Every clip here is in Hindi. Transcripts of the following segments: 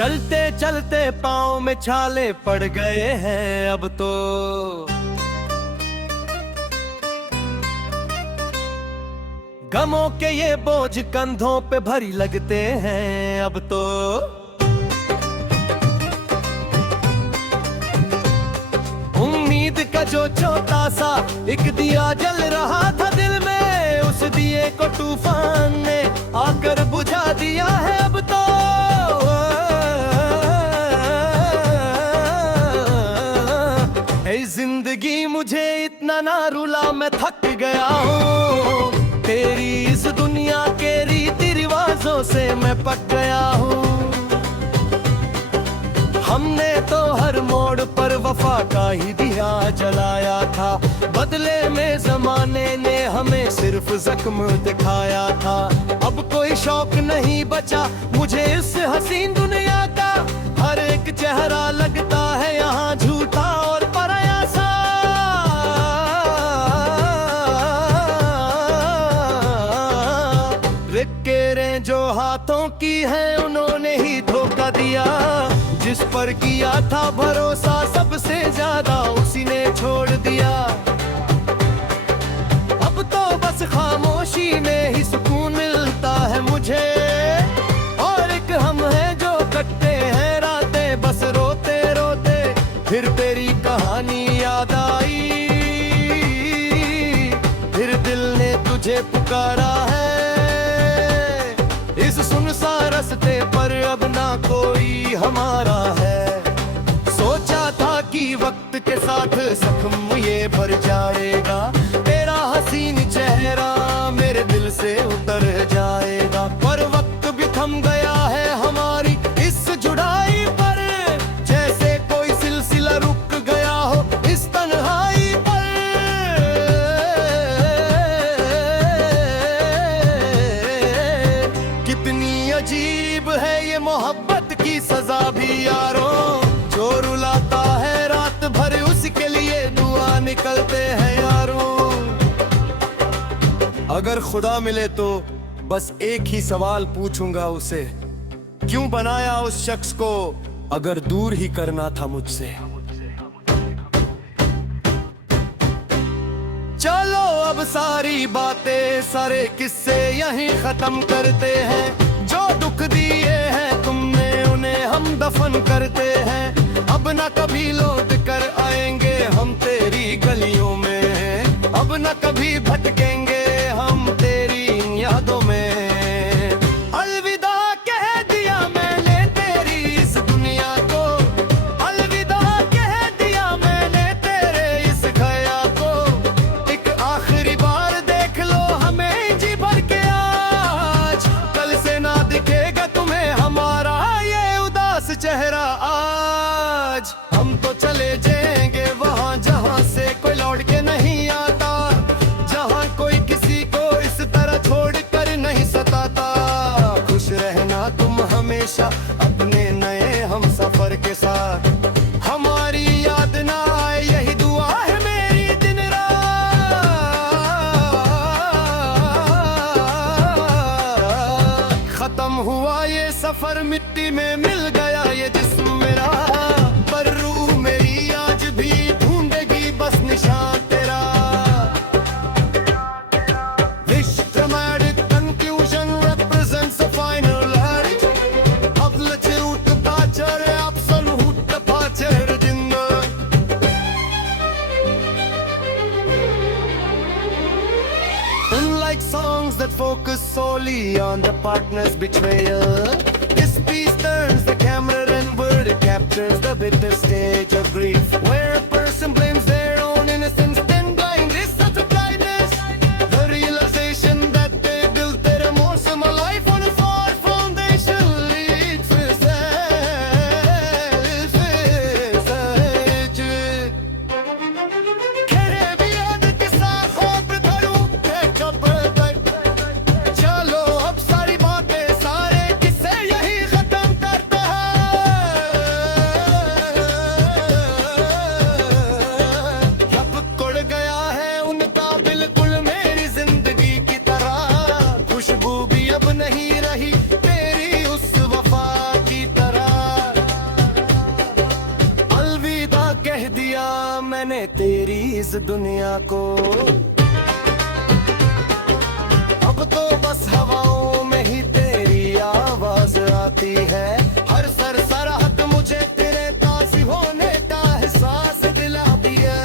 चलते चलते पाँव में छाले पड़ गए हैं अब तो। गमों के ये बोझ कंधों पे भारी लगते हैं अब तो। उम्मीद का जो छोटा सा एक दिया जल रहा था दिल में, उस दिए को तूफान ने आकर बुझा दिया है अब तो। जिंदगी मुझे इतना ना रुला, मैं थक गया हूँ। तेरी इस दुनिया के रीति रिवाजों से मैं पक गया हूँ। हमने तो हर मोड़ पर वफा का ही दिया जलाया था, बदले में जमाने ने हमें सिर्फ जख्म दिखाया था। अब कोई शौक नहीं बचा मुझे इस हसीन दुनिया का, हर एक चेहरा लगता है यहाँ झूठा और पराया सा। रिक्केरें जो हाथों की है उन्होंने ही धोखा दिया, जिस पर किया था भरोसा सबसे ज्यादा उसी ने छोड़ दिया। अब तो बस खामोशी में ही सुकून मिलता है मुझे, और एक हम हैं जो कटते हैं रातें बस रोते रोते। फिर तेरी कहानी याद आई, फिर दिल ने तुझे पुकारा है। इस सुनसान रास्ते पर अब ना कोई हमारा है। सोचा था कि वक्त के साथ जख्म ये भर जाएगा, तेरा हसीन चेहरा मेरे दिल से उतर जाएगा। पर वक्त भी थम गया है हमारी इस जुड़ाई पर, जैसे कोई सिलसिला रुक गया हो इस तन्हाई पर। कितनी अजीब है ये मोहब्बत की सजा भी यारों, जो रुलाता है रात भर उसके लिए दुआ निकलते हैं यारों। अगर खुदा मिले तो बस एक ही सवाल पूछूंगा उसे, क्यों बनाया उस शख्स को अगर दूर ही करना था मुझसे। चलो अब सारी बातें सारे किस्से यहीं खत्म करते हैं, जो दुख दिए हैं तुमने उन्हें हम दफन करते हैं। अब न कभी लौट कर आएंगे हम तेरी गलियों में, अब न कभी भटकेंगे हम तेरी इन यादों में। अलविदा कह दिया मैंने तेरी इस दुनिया को, अलविदा कह दिया मैंने तेरे इस खया को। एक आखिरी बार देख लो हमें जी भर के आज, कल से ना दिखेगा तुम्हें हमारा ये उदास चेहरा आज। हम तो चले जाएंगे वहाँ जहाँ से कोई लौट के नहीं आता, जहाँ कोई किसी को इस तरह छोड़ कर नहीं सताता। खुश रहना तुम हमेशा अपने नए हम सफर के साथ, हमारी याद ना आए यही दुआ है मेरी दिन रात। खत्म हुआ ये सफर मिट्टी में मिल गया ये जिस्म मेरा, पर रूह मेरी आज भी ढूंढेगी बस निशान तेरा। This dramatic conclusion represents the final act of the true departure, absolute departure dinner. Unlike songs that focus solely on the partner's betrayal, this piece turns the camera inward. It captures the bitter stage of grief, where a person blames their own innocence, then blind is such a blindness. The realization that they built their emotional life on a flawed foundation leads to self-sabotage. खेरे भी याद के साथ खोप धरूं के कब्र तक। चलो अब सारी बातें सारे किस्से यही खत्म करते हैं। तेरी इस दुनिया को। अब तो बस हवाओं में ही तेरी आवाज आती है, हर सरहद मुझे तेरे तासिफ होने का एहसास दिलाती है।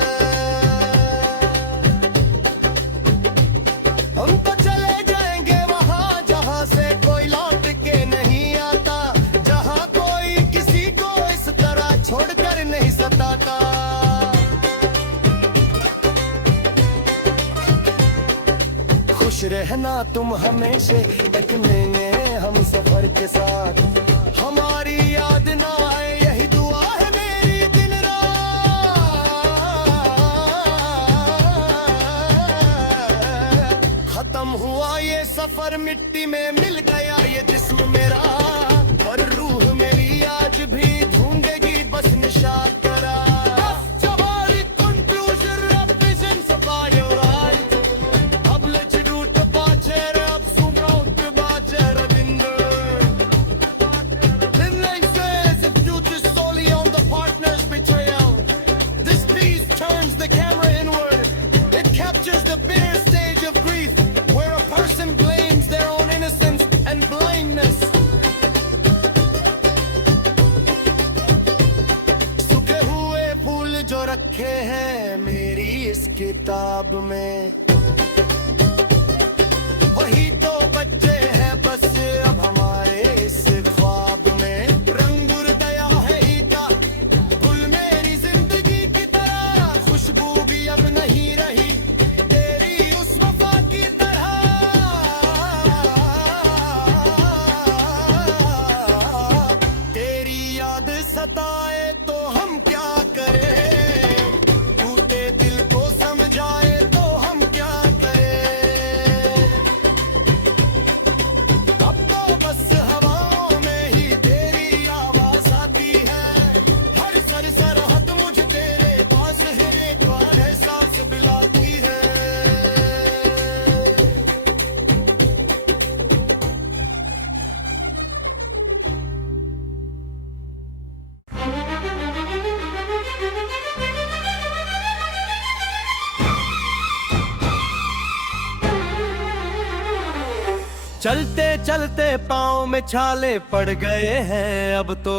हम तो चले जाएंगे वहाँ जहाँ से कोई लौट के नहीं आता, जहाँ कोई किसी को इस तरह छोड़कर नहीं सताता। खुश रहना तुम हमेशा इतने में हम सफर के साथ, हमारी याद ना आए यही दुआ है मेरी दिन रात। खत्म हुआ ये सफर, मिट्टी में मिल गया ये जिस्म मेरा, पर रूह मेरी आज भी ढूंढेगी बस निशान तेरा। रखे हैं मेरी इस किताब में, वही तो बच्चे हैं बस अब हमारे इस ख्वाब में। रंग दया है ईदा गुल मेरी जिंदगी की तरह, खुशबू भी अब नहीं रही तेरी उस वफा की तरह। तेरी याद सताए तो हम क्या करें, चलते चलते पाँव में छाले पड़ गए हैं अब तो,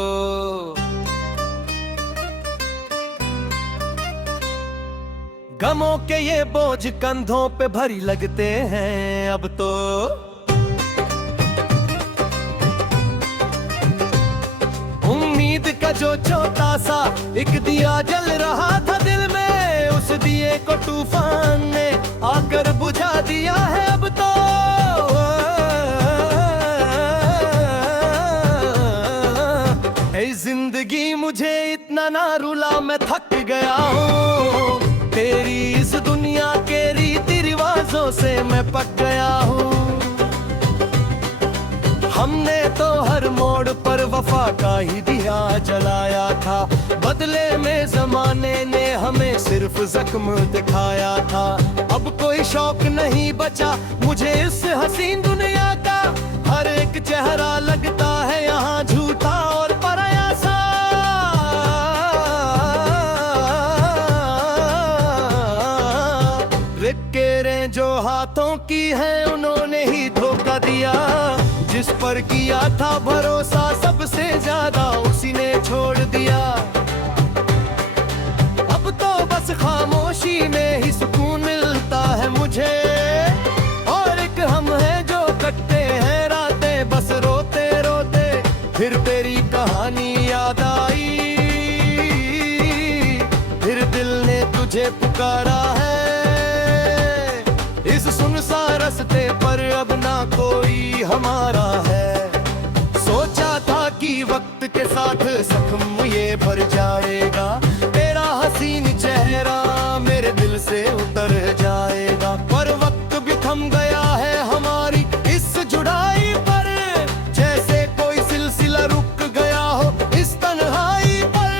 गमों के ये बोझ कंधों पे भारी लगते हैं अब तो। उम्मीद का जो छोटा सा एक दिया जल रहा था दिल में, उस दिए को तूफान ने आकर बुझा दिया है अब तो। जिंदगी मुझे इतना ना रुला, मैं थक गया हूँ तेरी इस दुनिया के रीति रिवाजों से मैं पक गया हूँ। हमने तो हर मोड़ पर वफा का ही दिया जलाया था, बदले में जमाने ने हमें सिर्फ जख्म दिखाया था। अब कोई शौक नहीं बचा मुझे इस हसीन दुनिया का, हर एक चेहरा लगता है यहाँ झूठा और पराया सा। रिक्केरें जो हाथों की हैं उन्होंने ही धोखा दिया, जिस पर किया था भरोसा सबसे ज्यादा उसी ने छोड़ दिया। अब तो बस खामोशी में ही सुकून मिलता है मुझे, और एक हम हैं जो कटते हैं रातें बस रोते रोते। फिर तेरी कहानी याद आई, फिर दिल ने तुझे पुकारा है, इस सुनसान रास्ते पर अब ना कोई हमारा है। सोचा था कि वक्त के साथ जख्म ये भर जाएगा, तेरा हसीन चेहरा मेरे दिल से उतर जाएगा, पर वक्त भी थम गया है हमारी इस जुड़ाई पर, जैसे कोई सिलसिला रुक गया हो इस तन्हाई पर।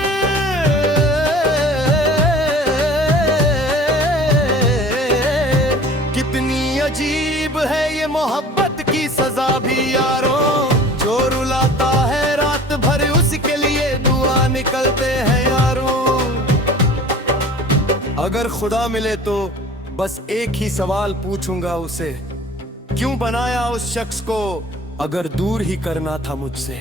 कितनी अजीब है ये मोहब्बत की सजा भी यारों, जो रुलाता है रात भर उसके लिए दुआ निकलते हैं यारों। अगर खुदा मिले तो बस एक ही सवाल पूछूंगा उसे, क्यों बनाया उस शख्स को अगर दूर ही करना था मुझसे।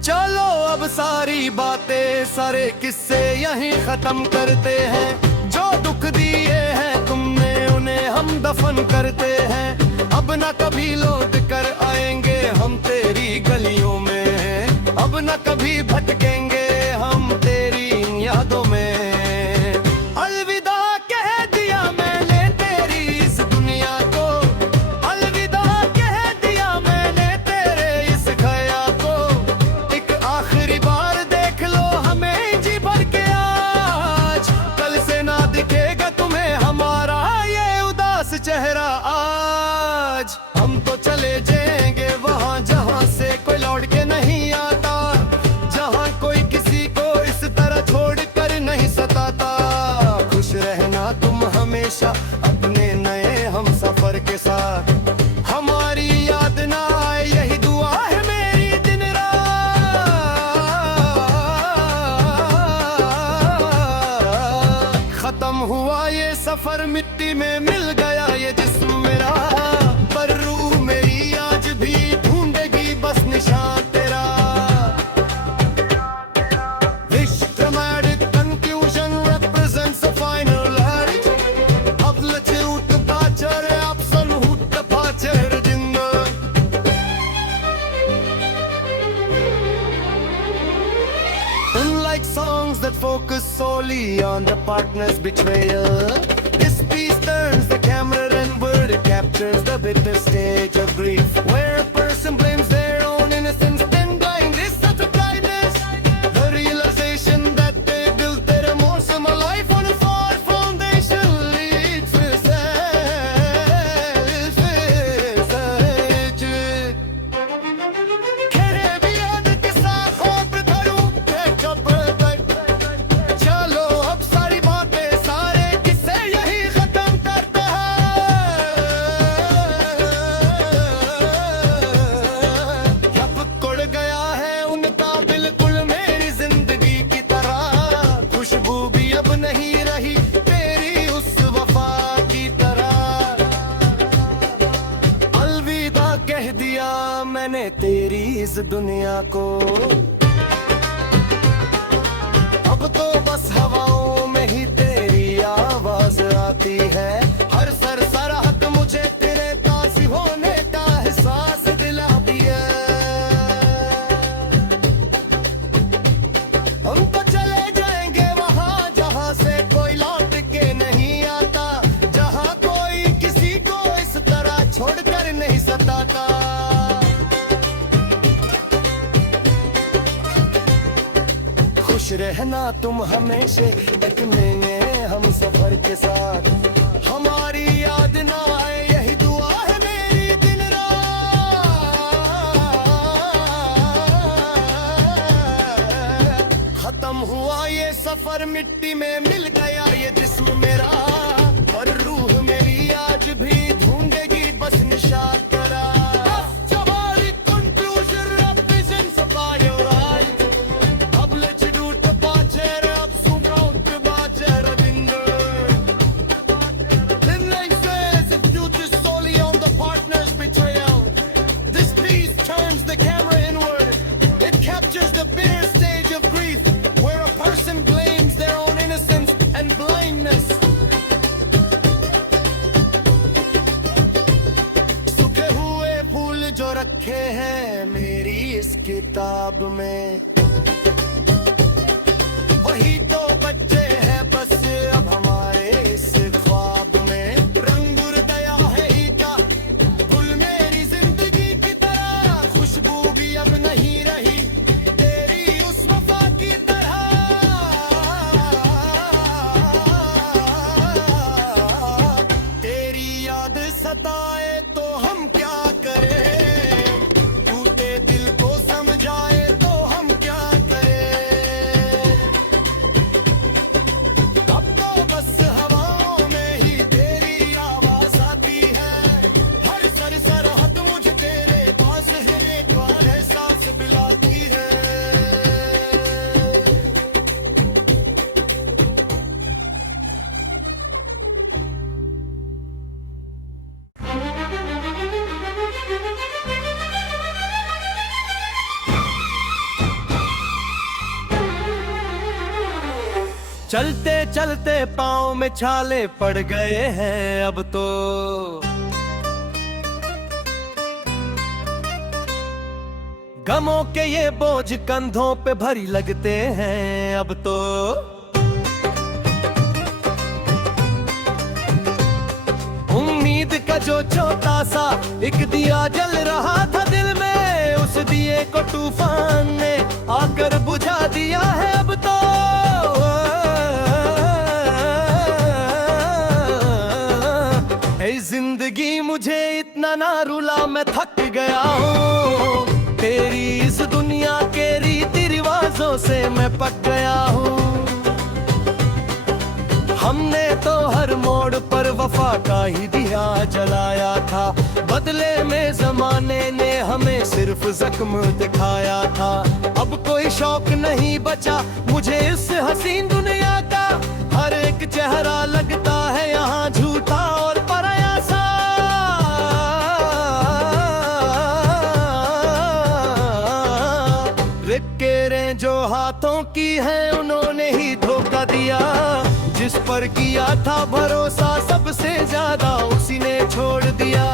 चलो अब सारी बातें सारे किस्से यहीं खत्म करते हैं। जो दुख दिए हैं तुमने उन्हें हम दफन करते हैं। अब न कभी लौट कर आएंगे हम तेरी गलियों में, अब न कभी भटकेंगे हम तेरी इन यादों में। अलविदा कह दिया मैंने तेरी इस दुनिया को, अलविदा कह दिया मैंने तेरे इस खया को। एक आखिरी बार देख लो हमें जी भर के आज, कल से ना दिखेगा तुम्हें हमारा ये उदास चेहरा आज। हम तो चले जाएंगे वहाँ जहाँ से कोई लौट के नहीं आता, जहाँ कोई किसी को इस तरह छोड़ कर नहीं सताता। खुश रहना तुम हमेशा अपने नए हम सफर के साथ, हमारी याद ना आए यही दुआ है मेरी दिन रात। खत्म हुआ ये सफर मिट्टी में मिल गया ये जिस्म मेरा, पर रूह मेरी आज भी ढूंढेगी बस निशान तेरा। This dramatic conclusion represents the final act. Absolute departure, absolute departure जिंदा। Unlike songs that focus solely on the partner's betrayal, this piece turns the camera inward. It captures the bitter stage of grief, where a person blames their own innocence, then blind is such a blindness. The realization that they built their remorse in my life on a flawed foundation leads to self-sabotage. खेरे भी याद के साथ खोप धरूं के चप्पल पर। चलो अब सारी बातें सारे किस्से यही खत्म करते हैं। अब कुड़ गया है उनका बिल्कुल मेरी जिंदगी की तरह, खुशबू भी अब नहीं रही तेरी उस वफा की तरह। अलविदा कह दिया मैंने तेरी इस दुनिया को, अब तो बस हवाओं में ही तेरी आवाज आती है। हर सरसराहट मुझे तेरे पास होने का एहसास दिलाती है। हम तो चले जाएंगे वहाँ जहाँ से कोई लौट के नहीं आता, जहाँ कोई किसी को इस तरह छोड़कर नहीं सताता। खुश रहना तुम हमेशा एक नए हम सफर के साथ, हमारी याद ना आए यही दुआ है मेरी दिन रात। खत्म हुआ ये सफर मिट्टी में मिल गया ये जिस्म मेरा, पर रूह मेरी आज भी ढूंढेगी बस निशान तेरा। हमारी conclusion represents a final right. अब let's do departure, अब सुनो departure बिंदु। Then they says it future's solely on the partner's betrayal. This piece turns the camera inward. It captures the bitter stage of grief, where a person blames their own innocence and blindness. सूखे हुए फूल जो रखे हैं मेरी इस किताब में, वही तो बच्चे हैं बस अब हमारे इस ख्वाब में। रंग दया है ईटा गुल मेरी जिंदगी की तरह, खुशबू भी अब नहीं रही तेरी उस वफा की तरह। तेरी याद सताए तो हम क्या करें, टूटे दिल को समझाए तो हम क्या चलते चलते पाँव में छाले पड़ गए हैं अब तो। गमों के ये बोझ कंधों पे भारी लगते हैं अब तो। उम्मीद का जो छोटा सा एक दिया जल रहा था दिल में, उस दिए को तूफान ने आकर बुझा दिया है अब तो। जिंदगी मुझे इतना ना रुला, मैं थक गया हूँ। तेरी इस दुनिया के रीति रिवाजों से मैं पक गया हूँ। हमने तो हर मोड़ पर वफा का ही दिया जलाया था, बदले में जमाने ने हमें सिर्फ जख्म दिखाया था। अब कोई शौक नहीं बचा मुझे इस हसीन दुनिया का, हर एक चेहरा लगता है यहाँ झूठा और पराया सा। रिक्केरें जो हाथों की हैं उन्होंने ही धोखा दिया, जिस पर किया था भरोसा सबसे ज्यादा उसी ने छोड़ दिया।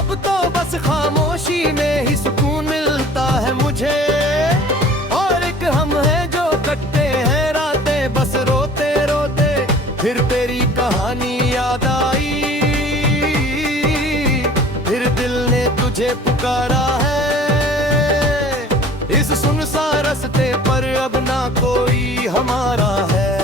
अब तो बस खामोशी में ही सुकून मिलता है मुझे, और एक हम हैं जो कटते हैं रातें बस रोते रोते। फिर तेरी कहानी याद आई, फिर दिल ने तुझे पुकारा है। इस सुनसान रास्ते पर अब ना कोई हमारा है।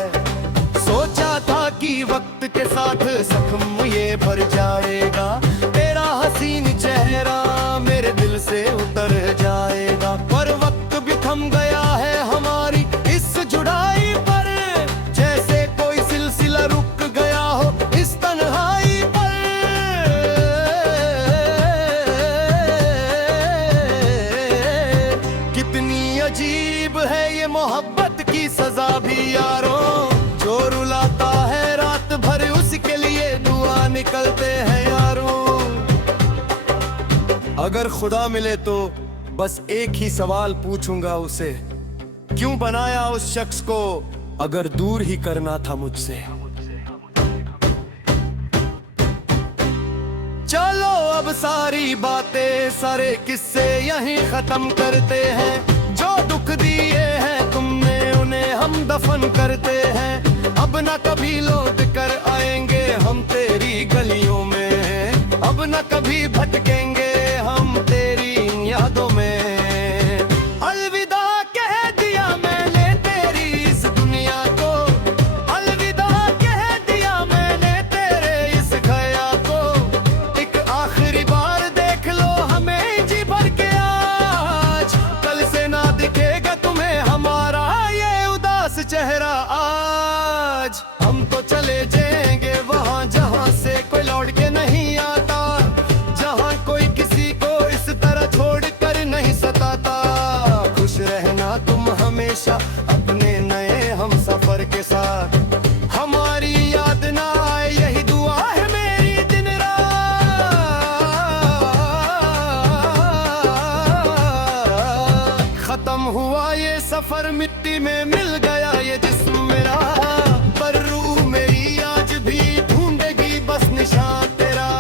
सोचा था कि वक्त के साथ जख्म ये भर जाएगा, तेरा हसीन चेहरा मेरे दिल से उतर जाएगा। पर वक्त भी थम गया है हमारी इस जुड़ाई पर, जैसे कोई सिलसिला रुक गया हो इस तन्हाई पर। कितनी अजीब है ये मोहब्बत की सजा भी यारों, जो रुलाता है रात भर उसके लिए दुआ निकलते हैं यारों। अगर खुदा मिले तो बस एक ही सवाल पूछूंगा उसे, क्यों बनाया उस शख्स को अगर दूर ही करना था मुझसे। चलो अब सारी बातें सारे किस्से यहीं खत्म करते हैं, जो दुख दिए हैं तुमने उन्हें हम दफन करते हैं। अब न कभी लौट कर आएंगे हम तेरी गलियों में, अब न कभी भटकेंगे हम तेरी यादों में। अलविदा कह दिया मैंने तेरी इस दुनिया को, अलविदा कह दिया मैंने तेरे इस खया को। एक आखिरी बार देख लो हमें जी भर के आज, कल से ना दिखेगा तुम्हें हमारा ये उदास चेहरा आज। हम तो चले जाएंगे वहाँ जहाँ से कोई लौट के नहीं आता, जहाँ कोई किसी को इस तरह छोड़ कर नहीं सताता। खुश रहना तुम हमेशा अपने नए हम सफर के साथ, हमारी याद ना आए यही दुआ है मेरी दिन रात। खत्म हुआ ये सफर मिट्टी में मिल गया ये जिस्म मेरा, पर रूह मेरी आज भी ढूंढेगी बस निशान तेरा।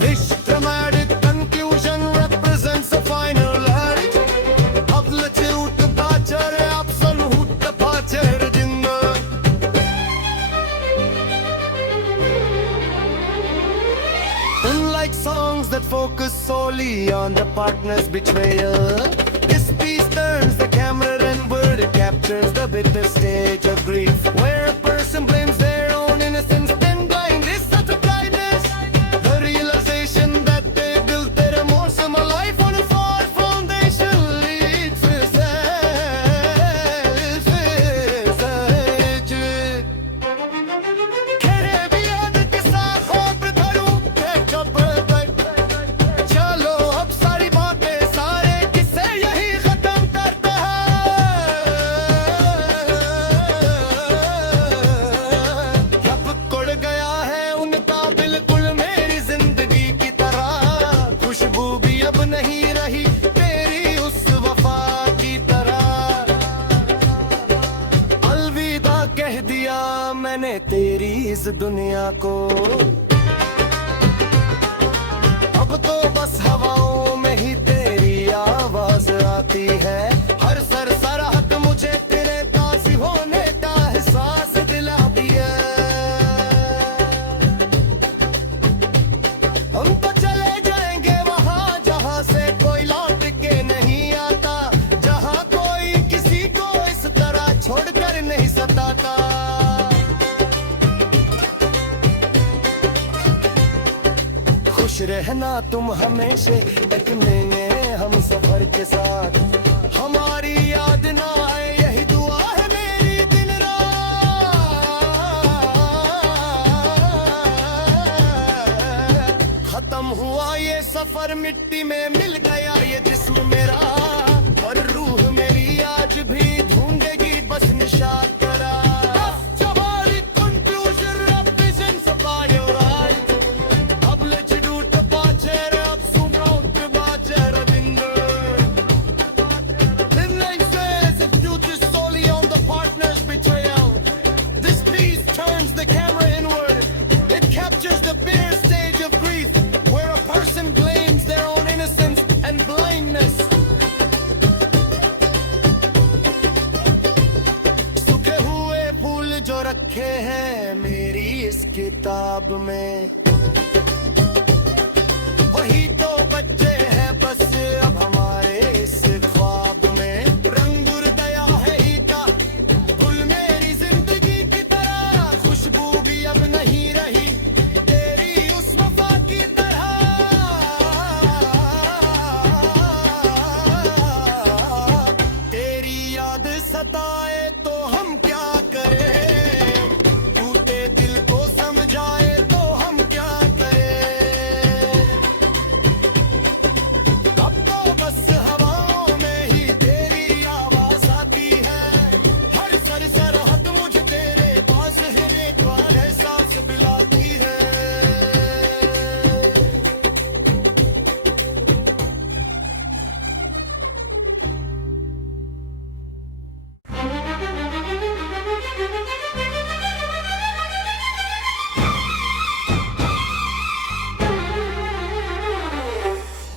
This dramatic conclusion represents a final act, absolute departure, absolute departure जिंदा। Unlike songs that focus solely on the partner's betrayal, this piece turns the camera inward, it captures the bitter stage of grief, where a person blames their own innocence, then blind is such a blindness. The realization that they built their emotional life on a flawed foundation leads to suicide. खेरे भी आदत के साथ खोप धरूं के चप्पल पर। चलो अब सारी बातें सारे किस्से यही खत्म करते हैं। इस दुनिया को। अब तो बस हवाओं में ही तेरी आवाज आती है, हर सरसराहट मुझे तेरे पास होने का एहसास दिलाती है। हम तो चले जाएंगे वहां जहां से कोई लौट के नहीं आता, जहां कोई किसी को इस तरह छोड़कर नहीं सताता। खुश रहना तुम हमेशा इतने हम सफर के साथ, हमारी याद ना आए यही दुआ है मेरी दिन रात। खत्म हुआ ये सफर, मिट्टी में मिल गया ये जिस्म मेरा, और रूह मेरी आज भी ढूंढेगी बस निशान तेरा। जो रखे हैं मेरी इस किताब में, वही तो बच्चे हैं बस अब हमारे इस ख्वाब में। रंग दया है ही का गुल मेरी जिंदगी की तरह, खुशबू भी अब नहीं रही तेरी उस वफा की तरह। तेरी याद सताए तो हम क्या करें,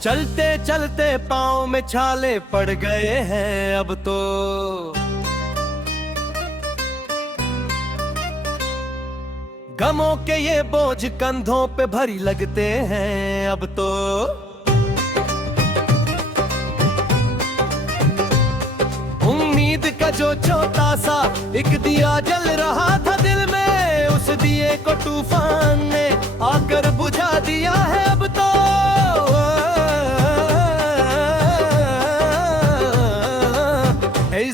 चलते चलते पाँव में छाले पड़ गए हैं अब तो, गमों के ये बोझ कंधों पे भारी लगते हैं अब तो। उम्मीद का जो छोटा सा एक दिया जल रहा था दिल में, उस दिए को तूफान ने आकर बुझा दिया है अब तो।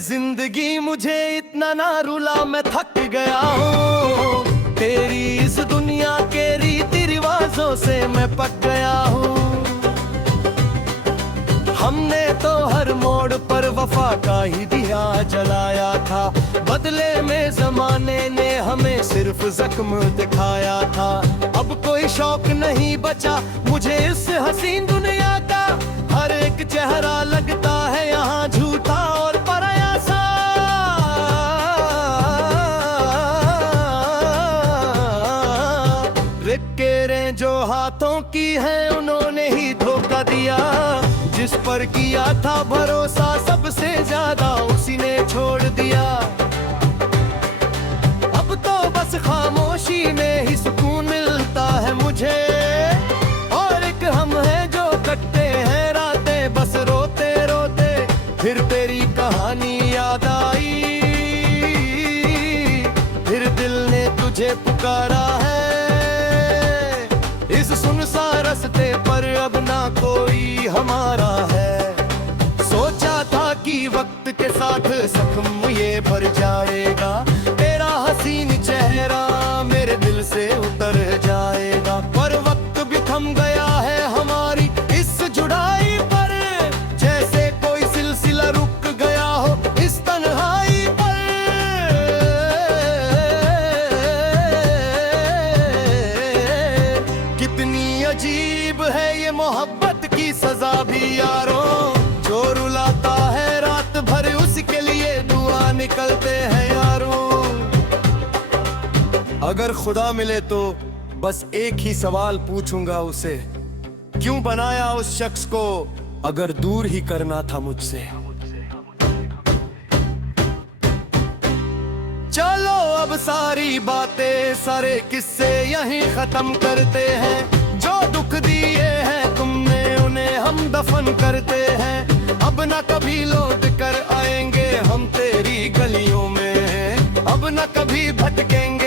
जिंदगी मुझे इतना ना रुला, मैं थक गया हूँ तेरी इस दुनिया के रीति रिवाजों से मैं पक गया हूँ। हमने तो हर मोड़ पर वफा का ही दिया जलाया था, बदले में जमाने ने हमें सिर्फ जख्म दिखाया था। अब कोई शौक नहीं बचा मुझे इस हसीन दुनिया का, हर एक चेहरा लगता है यहाँ झूठा और पराया सा। रिक्केरें जो हाथों की हैं उन्होंने ही धोखा दिया, जिस पर किया था भरोसा सबसे ज्यादा उसी ने छोड़ दिया। अब तो बस खामोशी में ही सुकून मिलता है मुझे, और एक हम हैं जो कटते हैं रातें बस रोते रोते। फिर तेरी कहानी याद आई, फिर दिल ने तुझे पुकारा है इस सुनसान रास्ते पर, अब ना कोई हमारा है। सोचा था कि वक्त के साथ जख्म ये भर जाएगा, तेरा हसीन चेहरा मेरे दिल से उतर जाएगा, पर वक्त भी थम गया है हमारी इस जुड़ाई पर, जैसे कोई सिलसिला रुक गया हो इस तन्हाई पर। कितनी अजीब है ये मोहब्बत की सजा भी यारों, जो रुलाता है रात भर उसके लिए दुआ निकलते अगर खुदा मिले तो बस एक ही सवाल पूछूंगा उसे, क्यों बनाया उस शख्स को अगर दूर ही करना था मुझसे। चलो अब सारी बातें सारे किस्से यहीं खत्म करते हैं। जो दुख दिए हैं तुमने उन्हें हम दफन करते हैं। अब न कभी लौट कर आएंगे हम तेरी गलियों में, अब न कभी भटकेंगे